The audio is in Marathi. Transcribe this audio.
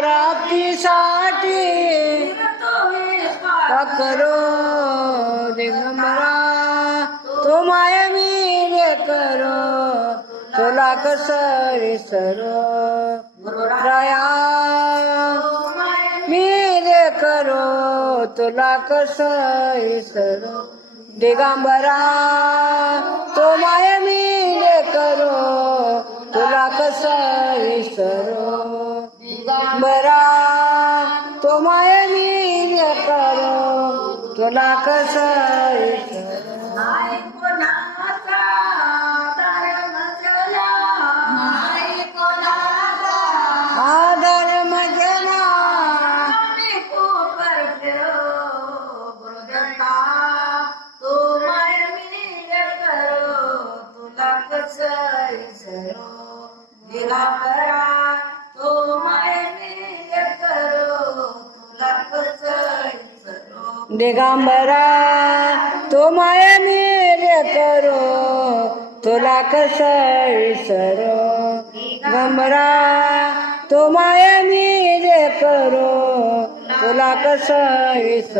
प्राप्तीसाठी करो दिगंबरा. तो माय मी करो तुला कस विसरो? राया. मी करो तुला कस विसरो? दिगंबरा. तो माय मी करो तुला कस विसरो? दिगंबरा तो माय मी करो तुला कसं विसरो दिगंबरा तो माय मी करो तुला कस विसरो? दिगंबरा तो माय मी करो तुला कस विसरो?